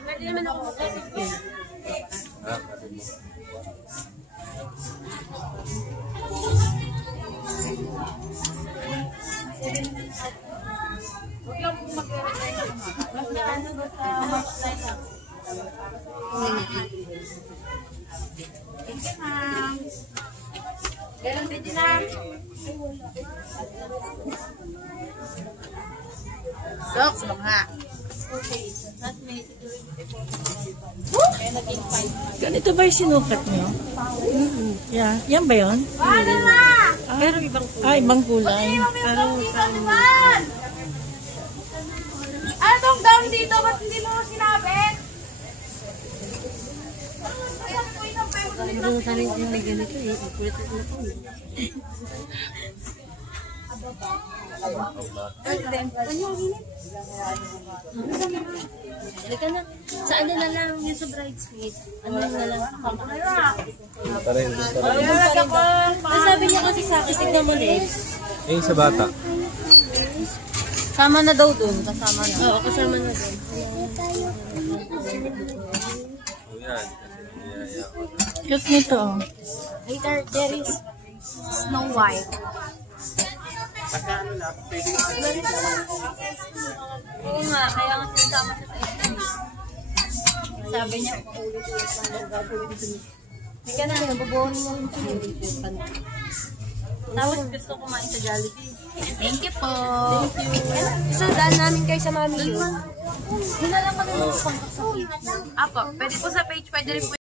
Pwede naman ako mag-edit. Huwag lang po mag-retry na umaga. Basta ano ba sa March 9 lang. Thank you, ma'am. Galang din na. Sok, sumangha. Okay. Ganito ba yung sinukat nyo? Yeah. Yan ba yun? Pero ibang kulay. Ibang kulay. Pero anong down dito? Ba't hindi mo sinabi? Hindi mo sabi yung may ganito eh. Kulit na ito eh. Halika na. Sa ano na lang yung sa bridesmaid. Ano na lang. Sabi niya kasi sa akin, tignan mo Lex. Eh, sa bata. Kasama na daw dun. Kasama na. Oo, kasama na dun. Cute nito. Later, there is Snow White. Oo nga, kaya nga sinasama siya sa SM. Sabi niya, paulit-ulit lang daw gagawin dun. Hindi ka na, nababawan mo rin siya. Tapos gusto kumain sa Jollibee. Thank you po. Thank you. Isandaan namin kayo sa mami yun. Doon na lang kami magpapangkak sa page. Apo, pwede po sa page, pwede rin po